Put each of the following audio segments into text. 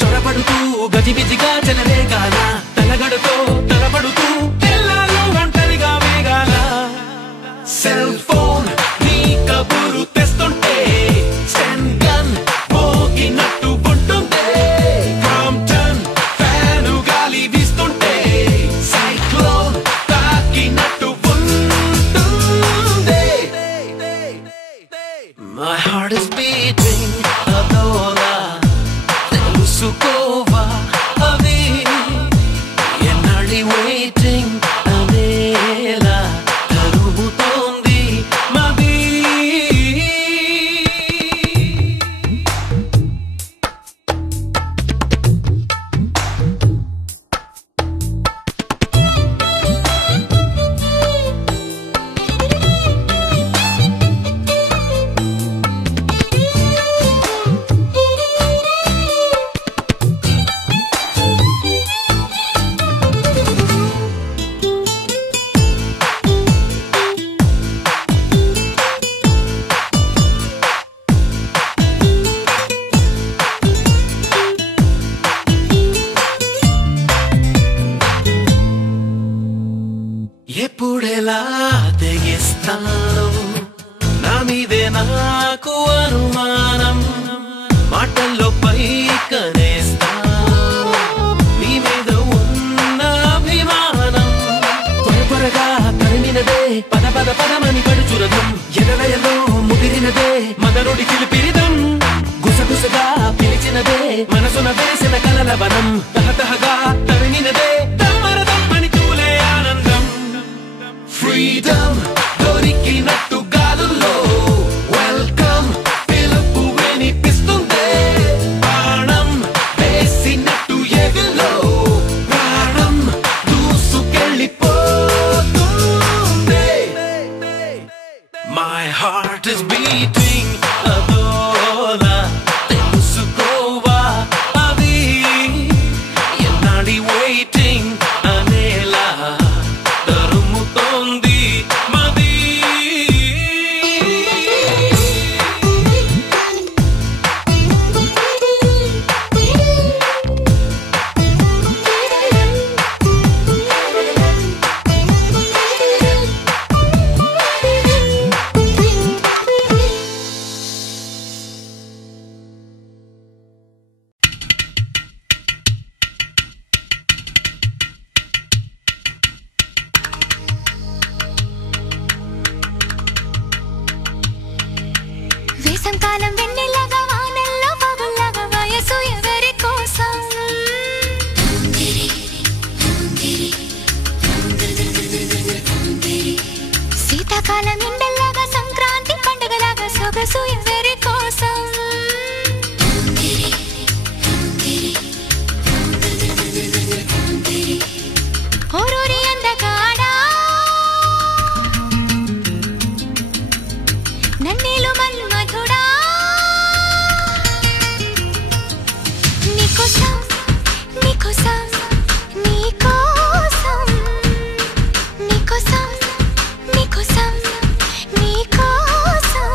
చొరపడుతూ గజిబిజిగా చెలరేగాల తలగడుతో తలపడుతూ తెల్లాలు ఒంటరిగా వేగాల cell phone నీ కబురు తెస్తుంటే స్టెన్ గన్ మోగినట్టు ఉంటుంది క్రాంప్టన్ ఫ్యాను గాలి వీస్తుంటే సైక్లోన్ తాకినట్టు ఉంటుంది My heart is beating అదోలా తెలుసుకోవా అది ఎన్నాళ్ళి waiting అనేలా తరుముతోంది మది ఎప్పుడెలా తెగిస్తాను నా మీదే నాకు అనుమానం మాటల్లో పైకనేస్తాను నీ మీద ఉన్న అభిమానం త్వరగా తరిమినదే పద పద పదమని పడుచురదం ఎదలయలో ముదిరినదే మదరుడి చిలిపిరిదం గుసగుసగా పిలిచినదే మనసున వేసిన కలల వనం తహతహగా తరిమినదే తమరదమ్మని చూలే ఆనందం ఫ్రీడమ్ దొరికినట్టు గాలుల్లో వెల్కమ్ పిలుపు వినిపిస్తుంది ప్రాణం వేసినట్టు ఎగులో ప్రాణం దూసుకెళ్ళిపోతుంది My heart is beating అదోలా తెలుసుకోవా అది ఎన్నాడి waiting అనేలా తరుముతోంది మది వేసంకాలం వెన్నెలగా వానల్లో పగుల్లాగా వయసు ఎవరి కోసం శీతాకాలం ఎండల్లాగా సంక్రాంతి పండుగలాగా సొగసు ఎవరి కోసం ఓరూరి అందగాడా నన్నేలు మన్మధుడా నీకోసం నీకోసం నీకోసం నీకోసం నీకోసం నీకోసం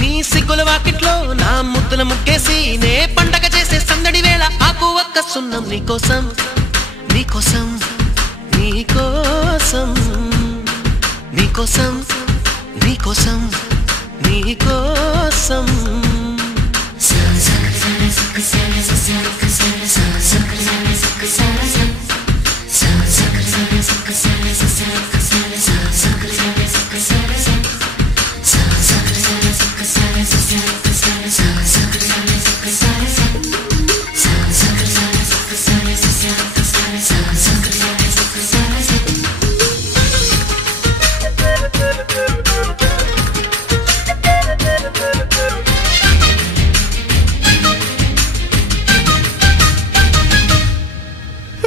నీ సిగ్గుల వాకిట్లో నా ముద్దుల ముక్కేసి నే పండగ చేసే సందడి వేళ ఆకు ఒక్క సున్నం నీకోసం నీకోసం నీకోసం నీకోసం నీకోసం నీకోసం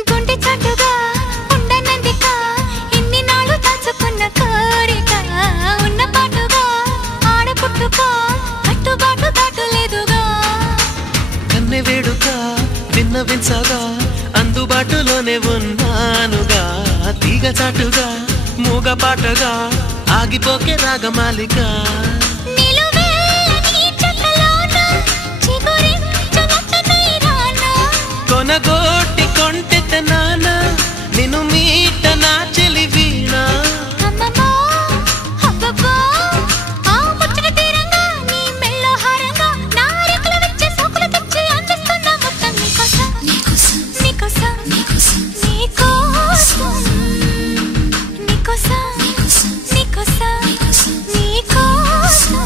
గుండె చాటుగా ఉండనందిక ఇన్ని నాళ్ళు దాచుకున్న కోరిక ఉన్న పాటుగా ఆడపుట్టుక కట్టుబాటు దాటలేదుగా కన్నె వేడుక విన్నవించగా అందుబాటులోనే ఉన్నానుగా తీగ చాటుగా మూగ పాటగా ఆగిపోకే రాగమాలిక నిలువెల్లని చెక్కలోన చిగురించు మొక్కకై నిన్ను మీట నా చెలి వీణ అమ్మమ్మో అబ్బబ్బో ఆ ముచ్చట తీరంగా నీ మెళ్ళో హారంగా నా రెక్కలు వచ్చే సోకులు తెచ్చి అందిస్తున్నా మొత్తం నీకోసం నీకోసం నీకోసం నీకోసం నీకోసం నీకోసం నీకోసం నీకోసం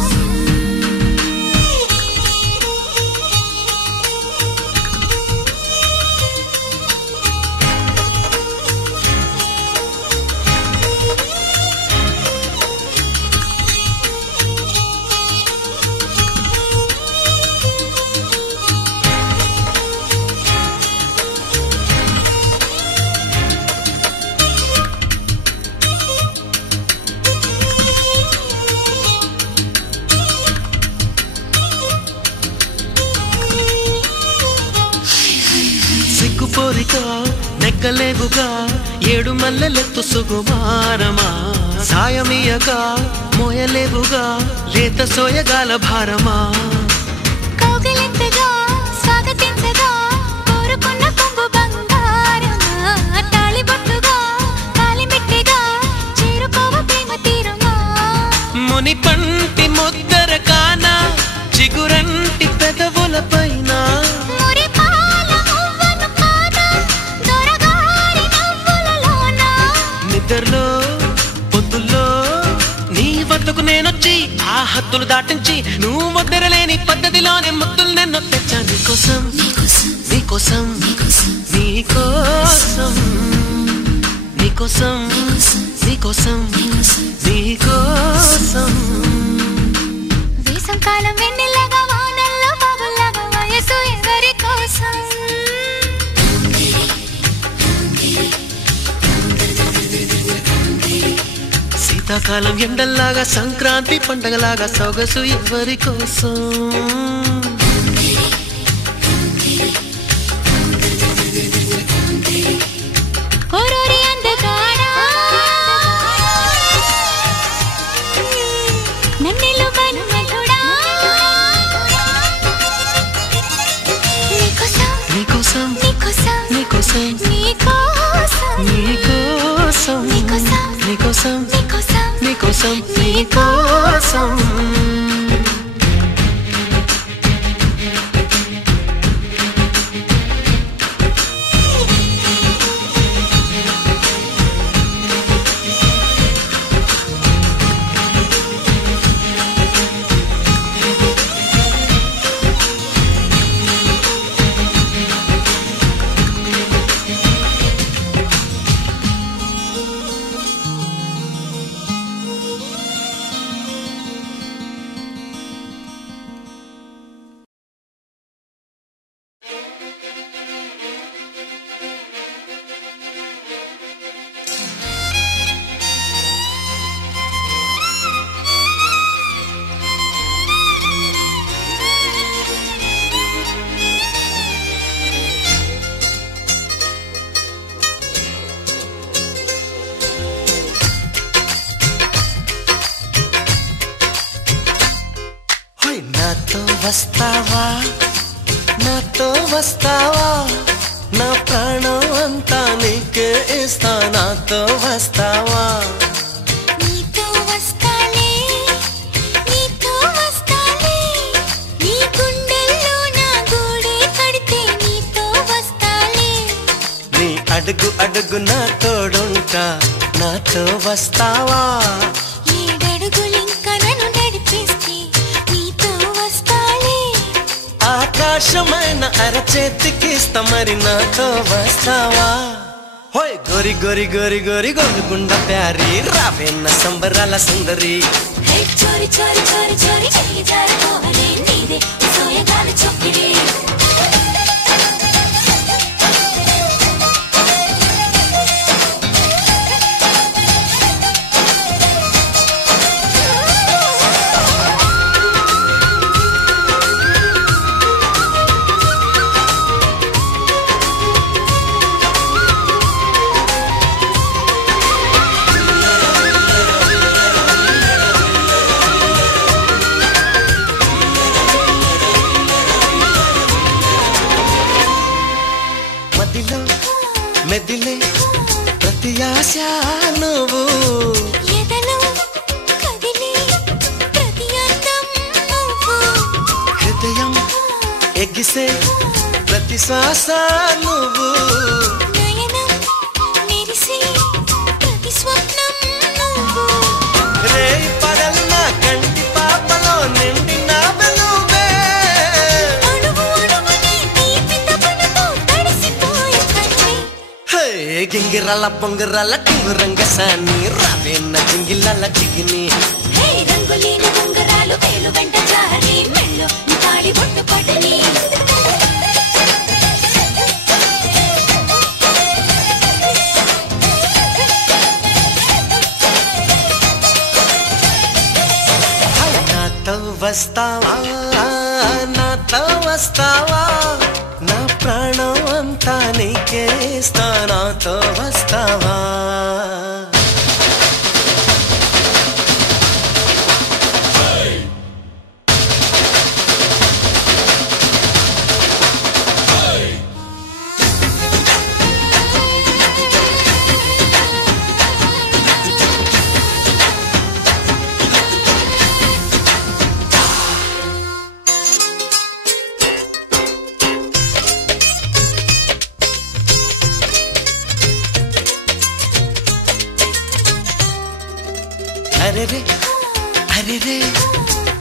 సిగ్గుపోరిగా నెక్కలేవుగా ఏడు మల్లెలెత్తు సుగుమారమా సాయమీయగా మోయలేవుగా లేత సోయగాల భారమా కౌగిలింతగా స్వాగతించగా కోరుకున్న కొంగు బంగారమా తాళిబొట్టుగా తాళిమిట్టిగా చేరుకోవ ప్రేమ తీరమా ముని పంటి ముద్దర కాన చిగురంటి పెదవుల పైన మురిపాల మువ్వను కాదా దొరగారి నవ్వులలోన నిద్రలో పొద్దుల్లో నీ వద్దకు నేనొచ్చి ఆ హద్దులు దాటించి నువ్వు వద్దరలేని పద్ధతిలోనే ముద్దులు నిన్ను తెచ్చా నీకోసం నీకోసం నీకోసం నీకోసం నీకోసం నీకోసం వేసంకాలం వెన్నెలగా వానల్లో బాబులాగా వయసు ఎవరి కోసం శీతాకాలం ఎండల్లాగా సంక్రాంతి పండగలాగా సొగసు ఎవరి కోసం ఓరోరి అందగాడా నన్నెలు మన్మధుడా నీకోసం నీకోసం నీకోసం నీకోసం నీకోసం నీకోసం నీకోసం నీకోసం నీకోసం నీకోసం నాతో వస్తావా నాతో వస్తావా నా ప్రాణం అంతా నీకే ఇస్తా నాతో వస్తావా నీతో వస్తాలే నీతో వస్తాలే నీ గుండెల్లో నా గూడే కడితే నీతో వస్తాలే నీ అడుగు అడుగు నా తోడుంటా నాతో వస్తావా ఏడడుగులింకా నన్ను నడిపిస్తే నీతో వస్తాలే ఆకాశమైన అరచేతికిస్తా మరి నాతో వస్తావా హోయ్ గోరి గోరి గోరి గోరి గోలుగుండ ప్యారి రావేన్న సంబరాల సుందరి హే చోరి చోరి చోరి చోరి చెయ్యి జారుకోవలే నీదే సోయగాలి చొప్పిడే మెదిలే ప్రతి ఆశ నువ్వు ఎదలో కదిలే ప్రతి అందం నువ్వు హృదయం ఎగిసే ప్రతి శ్వాస నువ్వు నయనం మెరిసే ప్రతి స్వప్నం నువ్వు రే పగలు నా కంటి పాపలో నిండిన వెలుగే అణువు అణువుని తీపి తపనతో తడిసిపోయే కన్నే హే గింగిరాల పొంగిరాల టింగురంగ సాని రావేన్న జింగిలాల జిగిని హే రంగులీన ఉంగరాలు వేలు వెంట జారి మెళ్ళు తాళి బొట్టు పడని నాతో వస్తావా నా ప్రాణం అంతా నీకేస్తా నాతో వస్తావా అరే రే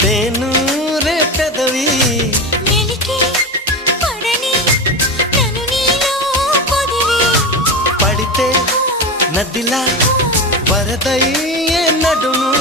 తేను రే పెదవి మెలికి పడని నన్ను నీలో పొదివి పడితే నదిలా వరదయ్యే నడుము